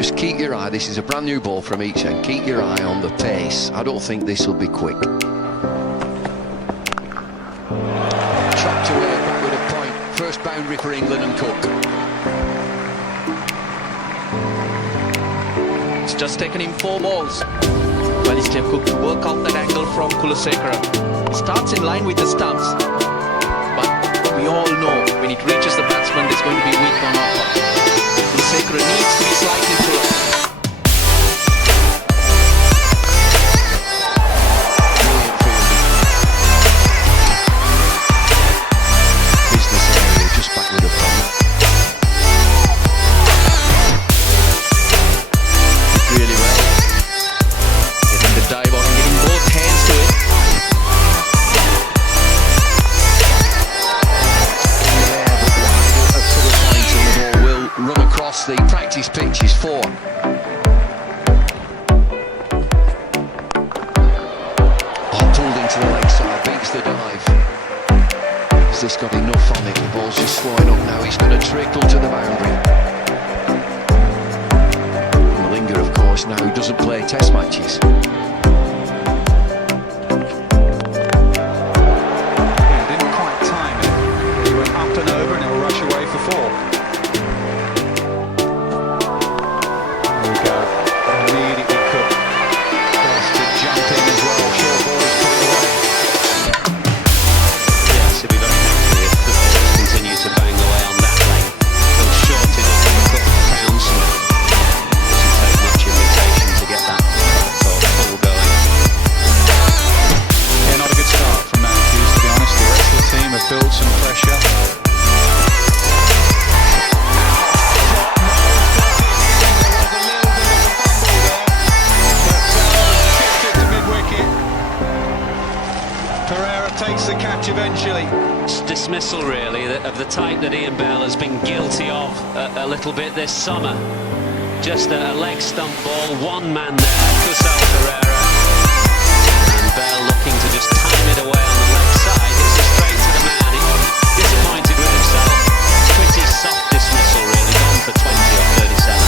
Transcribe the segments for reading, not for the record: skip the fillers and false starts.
Just keep your eye, this is a brand new ball from each end, keep your eye on the pace. I don't think this will be quick. Chopped away back with a point. First boundary for England and Cook. It's just taken him 4 balls. Well, it's difficult to work out that angle from Kulasekara. It starts in line with the stumps, but we all know when it reaches the batsman there's going to be weak on our part. Kulasekara needs to be slightly fuller. The practice pitch is 4. Pulled into the leg side, beats the dive. Has this got enough on it? The ball's just slowing up now. He's going to trickle to the boundary. Malinga, of course, now doesn't play test matches. Yeah, didn't quite time it. He went up and over and he'll rush away for 4. Build some pressure. Pereira takes the catch eventually. It's dismissal really of the type that Ian Bell has been guilty of a little bit this summer. Just a leg stump ball, one man there, Kusal Pereira, and Bell looking to just time it away on the leg side. It's a straight to the man. Disappointed with himself. Pretty soft dismissal really, gone for 20 or 37.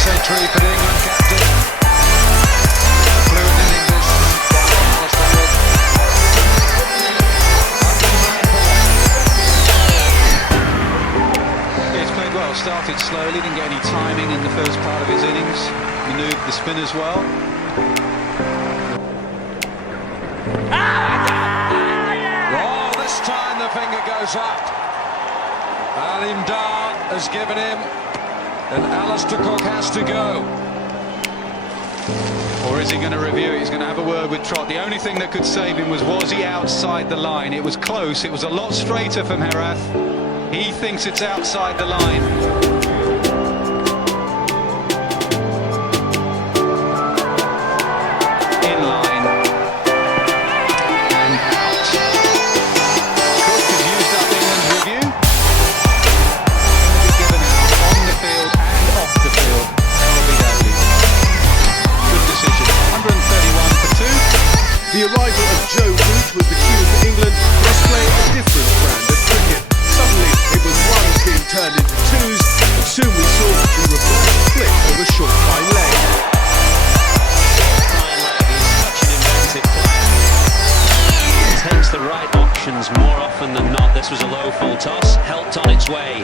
Century for the England captain. Fluent in English. He's played well, started slowly, didn't get any timing in the first part of his innings. Manoeuvred the spin as well. This time the finger goes up. Alim Dar has given him, and Alistair Cook has to go. Or is he going to review it? He's going to have a word with Trott. The only thing that could save him was he outside the line? It was close. It was a lot straighter from Herath. He thinks it's outside the line. The arrival of Joe Root was the cue for England to display a different brand of cricket. Suddenly, it was ones being turned into twos, and soon we saw the reverse flip over short fine leg. Fine leg is such an inventive player. He takes the right options more often than not. This was a low full toss, helped on its way.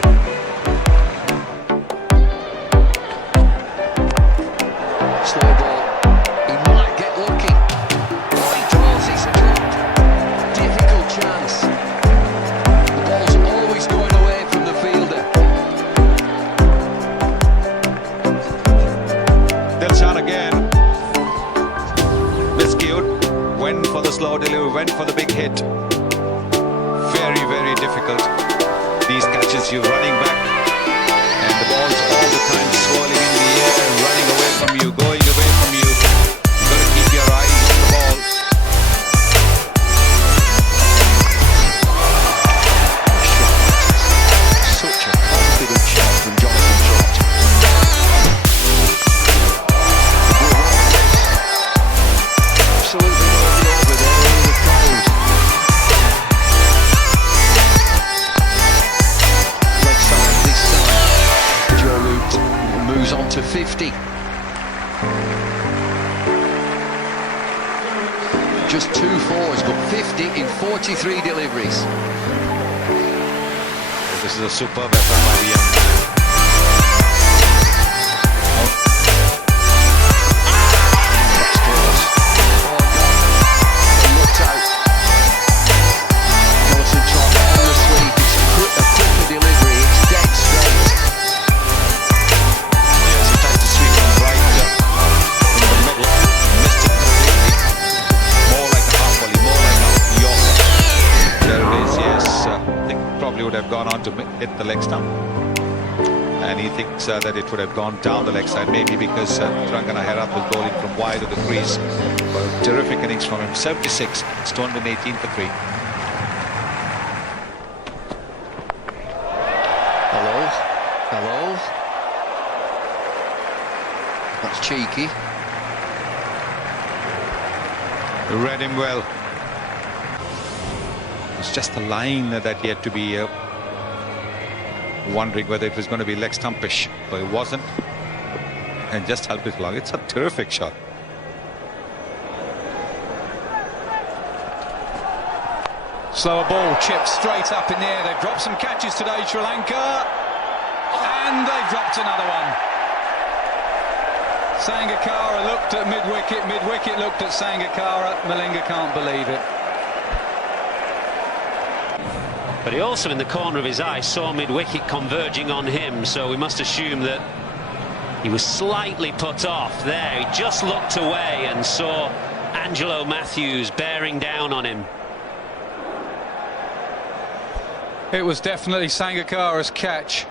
Slow ball. He might get lucky. Chance. The ball's always going away from the fielder. They'll shot again. Miscued. Went for the slow delivery, went for the big hit. Very, very difficult. These catches, you're running back, and the ball's all the time swirling in the air, running away from you, going away from you. You've got to keep your eyes on the ball. Leg side, this side. 50. Just 2 fours, but 50 in 43 deliveries. This is a superb effort by the young man. That's close. Oh, God. It looked out. Dawson Trot on the sweep. It's a quicker delivery. It's dead straight. There's a time to sweep him right in the middle. Missed it completely. More like a half volley, more like a Yorker. There it is, yes. I think probably would have gone on to hit the leg stump. And he thinks that it would have gone down the leg side, maybe because Trangana Herath was bowling from wide of the crease. But terrific innings from him. 76, it's 218 for 3. Hello? Hello? That's cheeky. Read him well. It's just a line that he had to be wondering whether it was going to be leg stumpish, but it wasn't, and just helped it along. It's a terrific shot. Slower ball, chipped straight up in the air. They've dropped some catches today, Sri Lanka. And they've dropped another one. Sangakkara looked at mid-wicket, mid-wicket looked at Sangakkara. Malinga can't believe it. But he also, in the corner of his eye, saw mid-wicket converging on him, so we must assume that he was slightly put off there. He just looked away and saw Angelo Matthews bearing down on him. It was definitely Sangakkara's catch.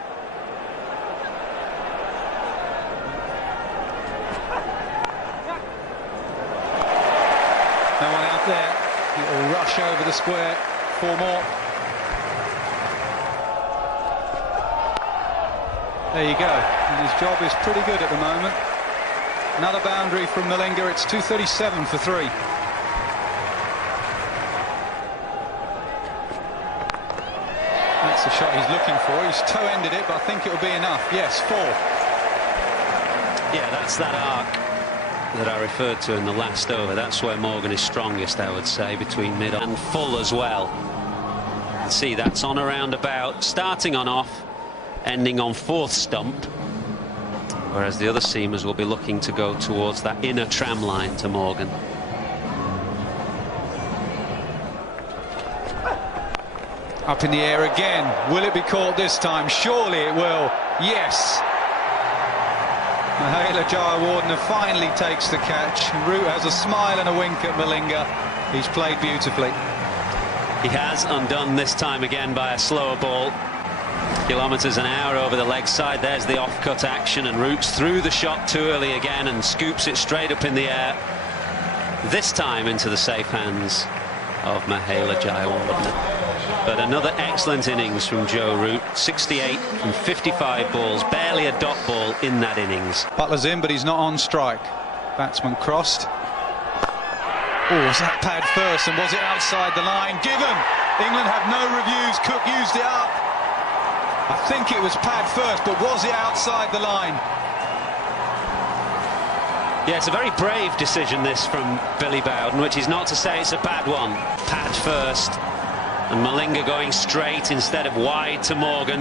No one out there. It will rush over the square. 4 more. There you go. And his job is pretty good at the moment. Another boundary from Malinga. It's 237 for 3. That's the shot he's looking for. He's toe-ended it, but I think it'll be enough. Yes, 4. Yeah, that's that arc that I referred to in the last over. That's where Morgan is strongest, I would say, between mid and full as well. You can see that's on around about, starting on off, ending on 4th stump, whereas the other seamers will be looking to go towards that inner tram line to Morgan. Up in the air again. Will it be caught this time? Surely it will. Yes. Mahela Jayawardene finally takes the catch. Root has a smile and a wink at Malinga. He's played beautifully. He has, undone this time again by a slower ball. Kilometres an hour over the leg side. There's the off-cut action, and Roots threw the shot too early again and scoops it straight up in the air. This time into the safe hands of Mahela Jayawardene. But another excellent innings from Joe Root. 68 from 55 balls, barely a dot ball in that innings. Butler's in, but he's not on strike. Batsman crossed. Oh, was that pad first, and was it outside the line? Given! England have no reviews. Cook used it up. I think it was pad first, but was it outside the line? Yeah, it's a very brave decision, this, from Billy Bowden, which is not to say it's a bad one. Pad first, and Malinga going straight instead of wide to Morgan.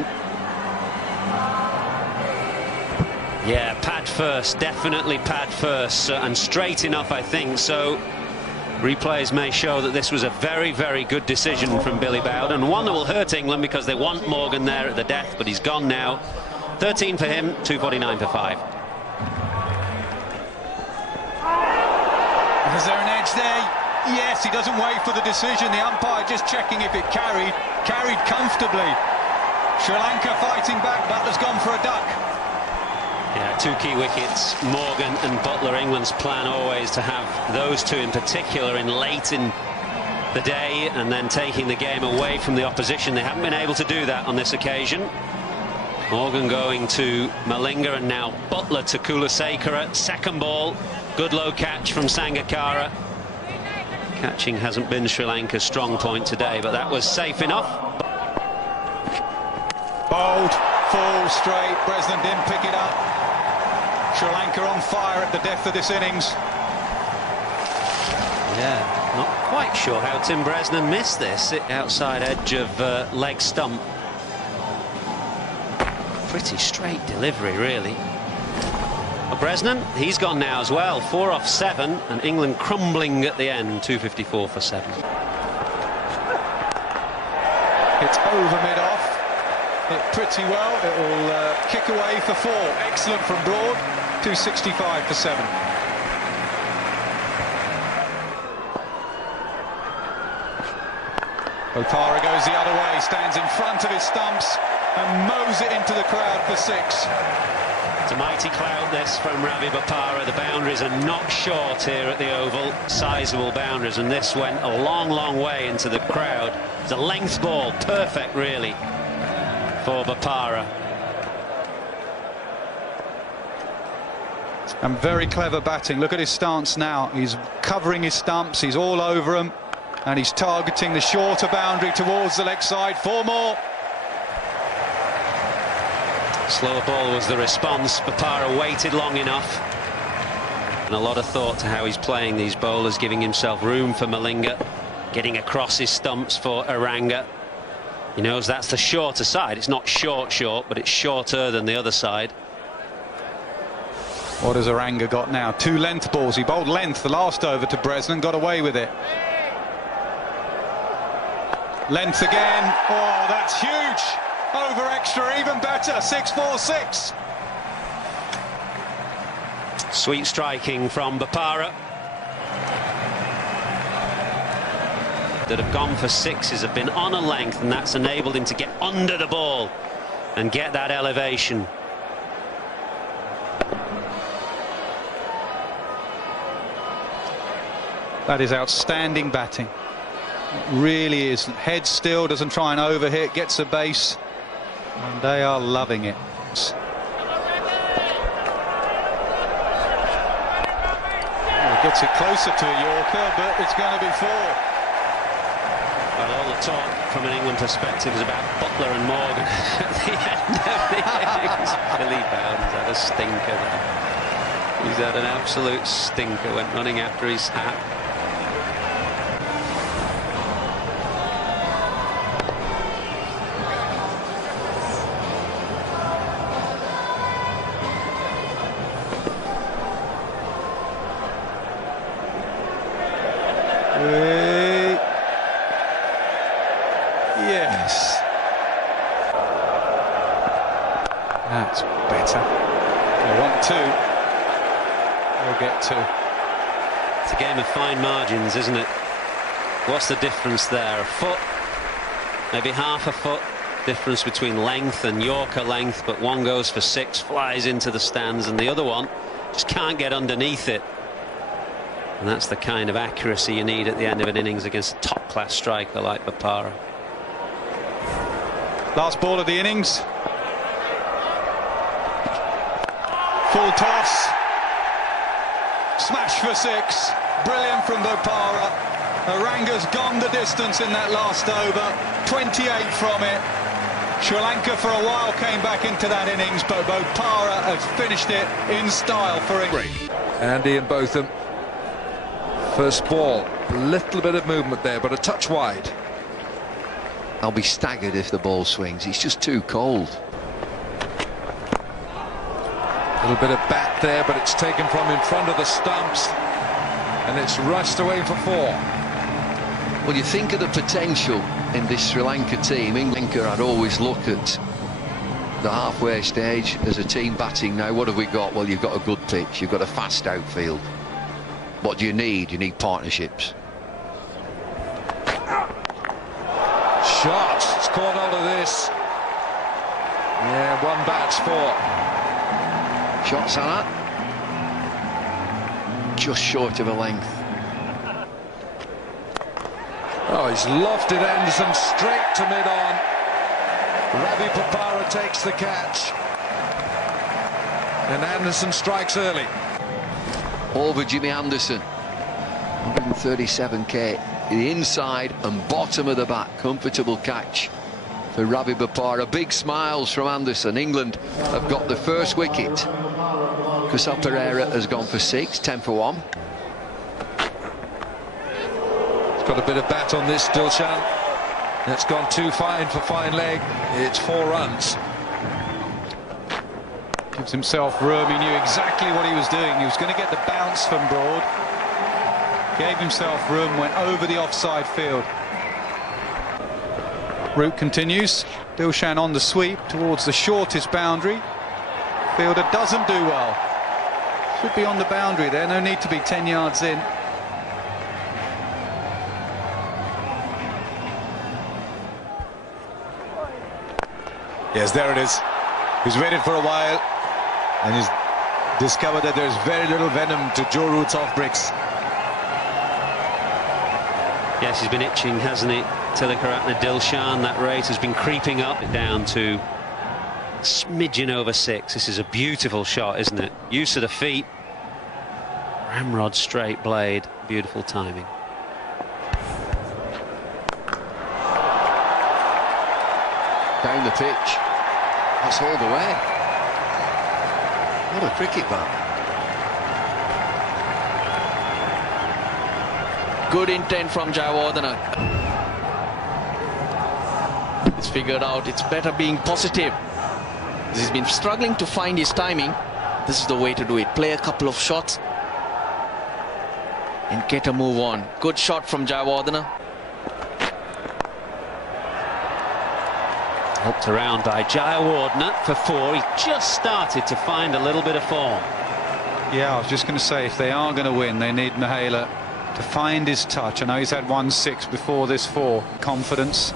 Yeah, pad first, definitely pad first, and straight enough, I think. So replays may show that this was a very, very good decision from Billy Bowden, and one that will hurt England because they want Morgan there at the death, but he's gone now. 13 for him, 249 for 5. Is there an edge there? Yes, he doesn't wait for the decision. The umpire just checking if it carried comfortably. Sri Lanka fighting back. Butler's gone for a duck. Yeah, 2 key wickets, Morgan and Butler. England's plan always to have those 2 in particular in late in the day and then taking the game away from the opposition. They haven't been able to do that on this occasion. Morgan going to Malinga, and now Butler to Kulasekara. Second ball, good low catch from Sangakkara. Catching hasn't been Sri Lanka's strong point today, but that was safe enough. Bold, full, straight. Bresnan didn't pick it up. Sri Lanka on fire at the depth of this innings. Yeah, not quite sure how Tim Bresnan missed this. Outside edge of leg stump. Pretty straight delivery, really. Well, Bresnan, he's gone now as well. 4 off 7, and England crumbling at the end. 254 for 7. It's over mid-off. Hit pretty well. It will kick away for 4. Excellent from Broad. 265 for 7. Bopara goes the other way, stands in front of his stumps and mows it into the crowd for 6. It's a mighty clout, this, from Ravi Bopara. The boundaries are not short here at the Oval. Sizable boundaries, and this went a long, long way into the crowd. It's a length ball, perfect, really, for Bopara. And very clever batting. Look at his stance now. He's covering his stumps, he's all over them, and he's targeting the shorter boundary towards the leg side. 4 more. Slower ball was the response. Bopara waited long enough. And a lot of thought to how he's playing these bowlers, giving himself room for Malinga, getting across his stumps for Aranga. He knows that's the shorter side. It's not short, but it's shorter than the other side. What has Aranga got now? 2 length balls. He bowled length the last over to Bresnan, got away with it. Length again. Oh, that's huge. Over extra, even better. 6-4-6. Sweet striking from Bopara. That have gone for 6s have been on a length, and that's enabled him to get under the ball and get that elevation. That is outstanding batting. It really is. Head still, doesn't try and overhit, gets a base, and they are loving it. Gets it closer to a Yorker, but it's going to be 4. Well, all the talk from an England perspective is about Butler and Morgan at the end of the innings. Billy Bowden's had a stinker there. He's had an absolute stinker, went running after his hat. Yes. That's better. They want 2. They'll get 2. It's a game of fine margins, isn't it? What's the difference there? A foot, maybe half a foot difference between length and Yorker length, but one goes for 6, flies into the stands, and the other one just can't get underneath it. And that's the kind of accuracy you need at the end of an innings against a top-class striker like Bopara. Last ball of the innings. Full toss. Smash for 6. Brilliant from Bopara. Aranga's gone the distance in that last over. 28 from it. Sri Lanka for a while came back into that innings, but Bopara has finished it in style for England. Andy and Botham. First ball, a little bit of movement there, but a touch wide. I'll be staggered if the ball swings. It's just too cold. A little bit of bat there, but it's taken from in front of the stumps, and it's rushed away for 4. Well, you think of the potential in this Sri Lanka team. England I'd always look at the halfway stage as a team batting. Now, what have we got? Well, you've got a good pitch, you've got a fast outfield. What do you need? You need partnerships. Shots, it's caught hold of this. Yeah, 1 bat's 4. Shots on that. Just short of a length. Oh, he's lofted Anderson straight to mid-on. Ravi Bopara takes the catch. And Anderson strikes early. Over Jimmy Anderson. 137k. The inside and bottom of the bat. Comfortable catch for Ravi Bopara. Big smiles from Anderson. England have got the first wicket. Kusal Pereira has gone for 6, 10 for 1. He's got a bit of bat on this, Dilshan. That's gone too fine for fine leg. It's 4 runs. Gives himself room. He knew exactly what he was doing. He was going to get the bounce from Broad. Gave himself room, went over the offside field. Route continues. Dilshan on the sweep towards the shortest boundary. Fielder doesn't do well. Should be on the boundary there. No need to be 10 yards in. Yes, there it is. He's waited for a while and he's discovered that there's very little venom to Joe Root's off bricks. Yes, he's been itching, hasn't he? Tilakaratne Dilshan, that rate has been creeping up down to smidgen over 6. This is a beautiful shot, isn't it? Use of the feet. Ramrod straight blade, beautiful timing. Down the pitch. That's hauled away. What a cricket bat. Good intent from Jayawardene. It's figured out it's better being positive. He's been struggling to find his timing. This is the way to do it. Play a couple of shots and get a move on. Good shot from Jayawardene. Helped around by Jayawardene for 4. He just started to find a little bit of form. Yeah, I was just going to say, if they are going to win, they need Mahela to find his touch. I know he's had 1-6 before this 4. Confidence.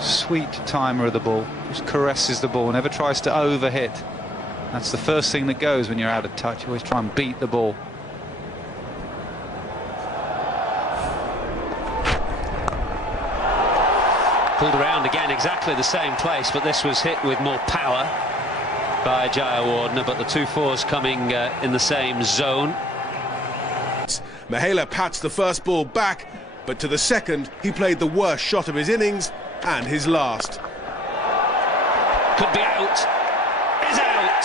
Sweet timer of the ball. Just caresses the ball, never tries to overhit. That's the first thing that goes when you're out of touch. You always try and beat the ball. Pulled around again, exactly the same place, but this was hit with more power by Jayawardene, but the 2-4s coming in the same zone. Mahela pats the first ball back, but to the second, he played the worst shot of his innings and his last. Could be out. Is out.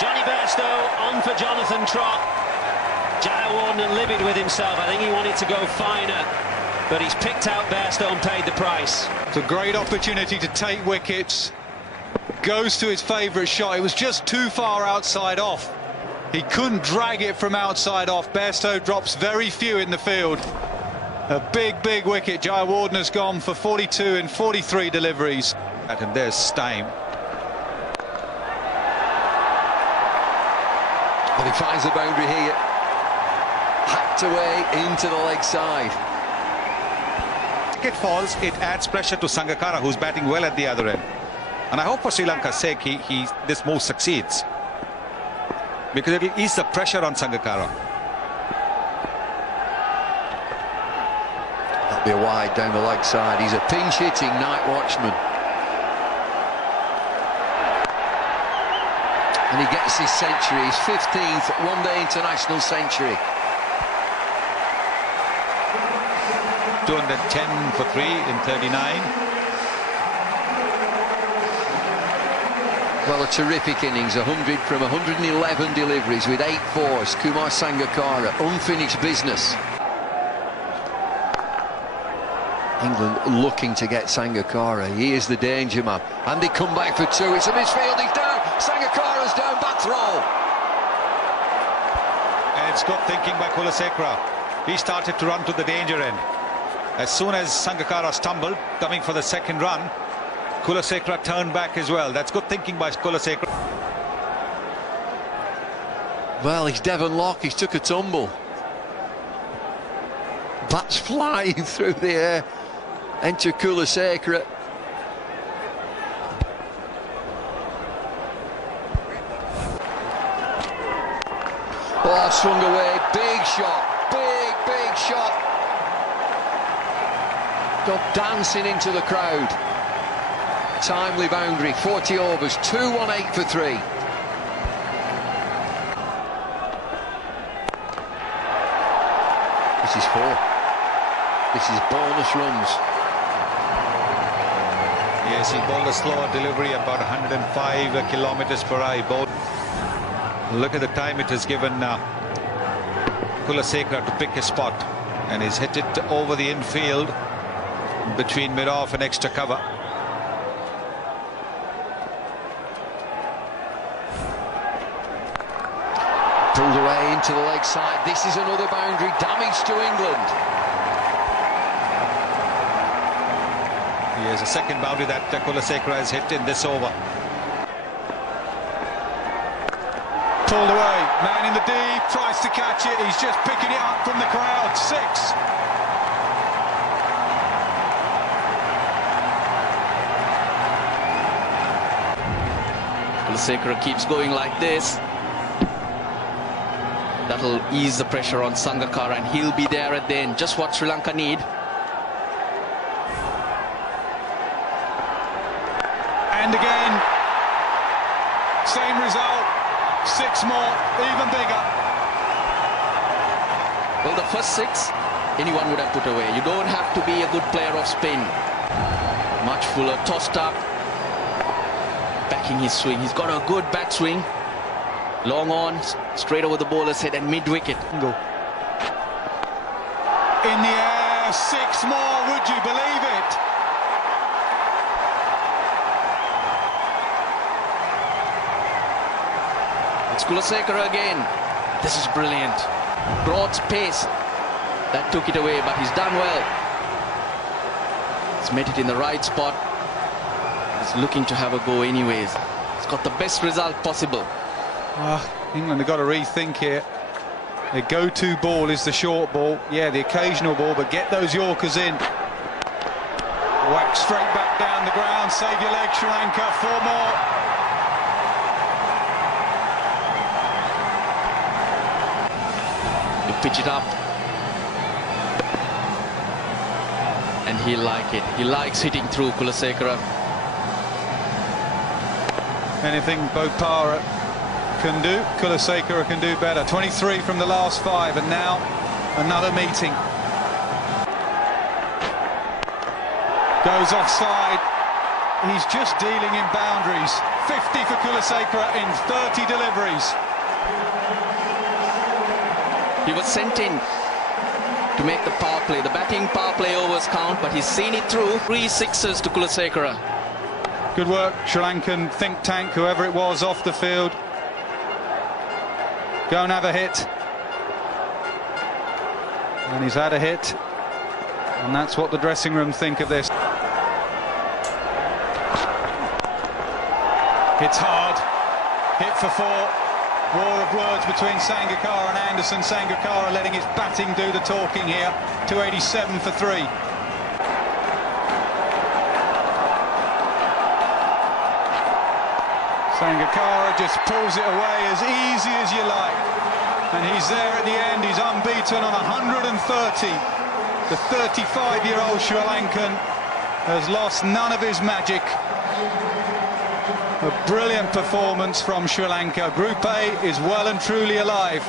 Johnny Bairstow on for Jonathan Trott. Jayawardene livid with himself. I think he wanted to go finer, but he's picked out Bairstow and paid the price. It's a great opportunity to take wickets. Goes to his favourite shot. It was just too far outside off. He couldn't drag it from outside off. Bairstow drops very few in the field. A big, big wicket. Jayawardene's gone for 42 in 43 deliveries. And there's time. But he finds the boundary here. Hacked away into the leg side. It falls, it adds pressure to Sangakkara, who's batting well at the other end. And I hope for Sri Lanka's sake this move succeeds, because it will ease the pressure on Sangakkara. That'll be a wide down the leg side. He's a pinch-hitting night watchman. And he gets his century, his 15th one-day international century. 210 for 3 in 39. Well, a terrific innings, 100 from 111 deliveries with 8 fours. Kumar Sangakkara, unfinished business. England looking to get Sangakkara. He is the danger man. And they come back for 2. It's a misfield. He's down. Sangakkara's down. Back throw. And it's good thinking by Kulasekara. He started to run to the danger end. As soon as Sangakkara stumbled, coming for the second run, Kulasekara turned back as well. That's good thinking by Kulasekara. Well, he's Devon Lock. He's took a tumble. Bats flying through the air. Enter Kulasekara. Oh, swung away. Big shot. Big shot. Got dancing into the crowd. Timely boundary. 40 overs. 2-1-8 for 3. This is 4. This is bonus runs. Yes, he bowled a slower delivery, about 105 kilometers per hour. He bowled. Look at the time it has given Kulasekara to pick his spot, and he's hit it over the infield between mid-off and extra cover. Pulled away into the leg side. This is another boundary. Damage to England. Here's a second boundary that Kulasekara has hit in this over. Pulled away, man in the deep, tries to catch it, he's just picking it up from the crowd. 6. Kulasekara keeps going like this. That'll ease the pressure on Sangakkara, and he'll be there at the end. Just what Sri Lanka need. And again, same result, 6 more, even bigger. Well, the first 6, anyone would have put away. You don't have to be a good player of spin. Much fuller, tossed up, backing his swing. He's got a good back swing. Long on, straight over the bowler's head and mid-wicket. In the air, 6 more, would you believe it? It's Kulasekara again. This is brilliant. Broad space. That took it away, but he's done well. He's met it in the right spot. He's looking to have a go anyways. He's got the best result possible. England have got to rethink here. Their go-to ball is the short ball. Yeah, the occasional ball, but get those Yorkers in. Whack straight back down the ground. Save your leg, Sri Lanka. 4 more. You pitch it up. And he'll like it. He likes hitting through, Kulasekara. Anything Bopara can do, Kulasekara can do better. 23 from the last 5, and now another meeting. Goes offside. He's just dealing in boundaries. 50 for Kulasekara in 30 deliveries. He was sent in to make the power play. The batting power play overs count, but he's seen it through. 3 sixes to Kulasekara. Good work, Sri Lankan think tank, whoever it was, off the field. Go and have a hit. And he's had a hit. And that's what the dressing room think of this. It's hard. Hit for 4. War of words between Sangakkara and Anderson. Sangakkara letting his batting do the talking here. 287 for 3. Sangakkara just pulls it away as easy as you like. And he's there at the end. He's unbeaten on 130. The 35-year-old Sri Lankan has lost none of his magic. A brilliant performance from Sri Lanka. Group A is well and truly alive.